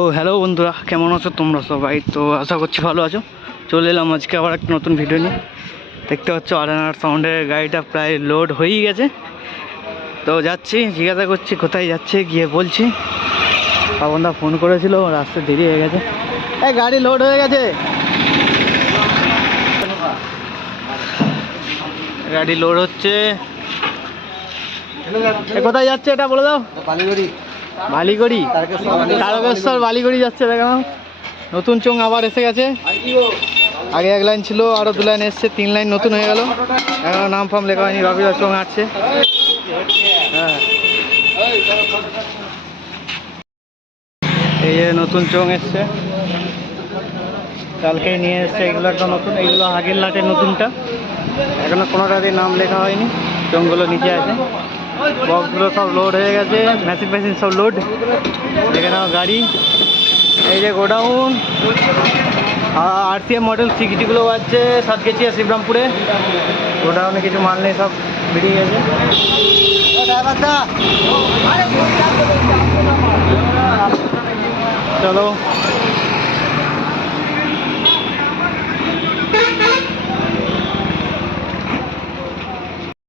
তো হ্যালো বন্ধুরা কেমন আছো তোমরা সবাই? তো আশা করছি ভালো আছো। চলে এলাম আজকে আবার একটা নতুন ভিডিও নিয়ে। দেখতে পাচ্ছ আরানার সাউন্ডের গাড়িটা প্রায় লোড হয়েই গেছে। তো যাচ্ছি জিজ্ঞাসা করছি কোথায় যাচ্ছে গিয়ে বলছি। পাবনদা ফোন করেছিল রাস্তা দেরি হয়ে গেছে। এই গাড়ি লোড হয়ে গেছে। গাড়ি লোড হচ্ছে। কোথায় যাচ্ছে এটা বলে দাও। বালিগড়ি। বালিগড়ি? তারকেশ্বর বালিগড়ি যাচ্ছে দেখো নতুন চোং আবার এসে গেছে। আগে এক লাইন ছিল আরও দু লাইন এসছে, তিন লাইন নতুন হয়ে গেল। এখনও নাম ফাম লেখা হয়নি রবিদার চোং আসছে হ্যাঁ। এই যে নতুন চোং এসছে। কালকে নিয়ে এসছে, এগুলো একটা নতুন এইগুলো আগের লাটের নতুনটা। এখনও কোনোটাতে নাম লেখা হয়নি। চোঙগুলো নিচে আছে। বক্সগুলো সব লোড হয়ে গেছে মেশিন মেশিন সব লোড দেখে নাও গাড়ি। এই যে গোডাউন। আর সি এম মডেল সিক্সটিগুলো আছে, সাত কেজি শিবরামপুরে গোডাউনে কিছু মাল নেই, সব বেরিয়ে গেছে। চলো।